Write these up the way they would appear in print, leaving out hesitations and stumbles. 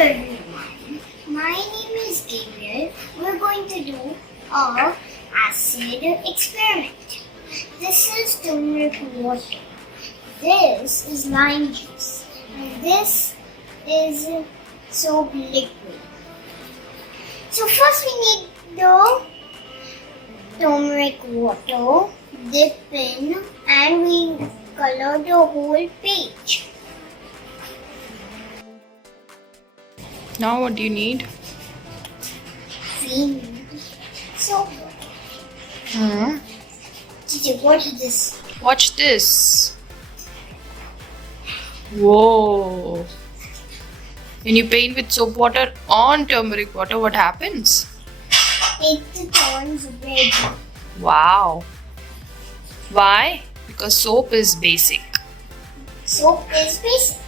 everyone, my name is Gabriel. We're going to do a acid experiment. This is turmeric water. This is lime juice. And this is soap liquid. So first we need the turmeric water, dip in, and we color the whole page. Now what do you need? We need soap water. Gigi, what is this? Watch this. Whoa. When you paint with soap water on turmeric water, what happens? It turns red. Wow. Why? Because soap is basic. Soap is basic.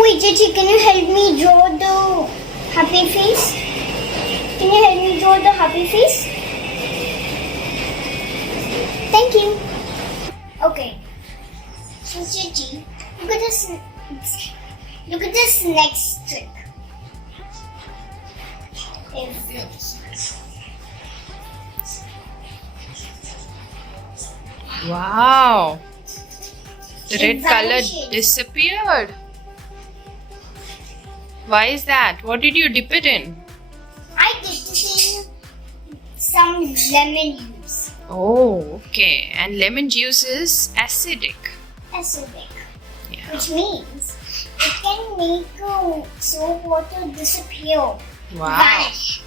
Wait, Gigi, can you help me draw the happy face? Can you help me draw the happy face? Thank you. Okay. So Gigi, look at this. Look at this next trick. Wow. The It red color vanishes. disappeared. Why is that? What did you dip it in? I dipped it in some lemon juice. Oh, okay. And lemon juice is acidic. Acidic. Yeah. Which means it can make soap water disappear. Wow. Vanish.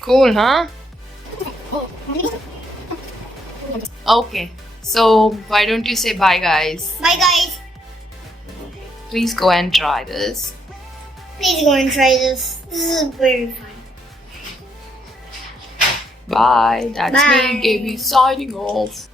Cool, huh? Okay. So, why don't you say bye, guys? Bye guys. Please go and try this. Please go and try this. This is very fun. Bye. That's Bye. me, Gaby, signing off.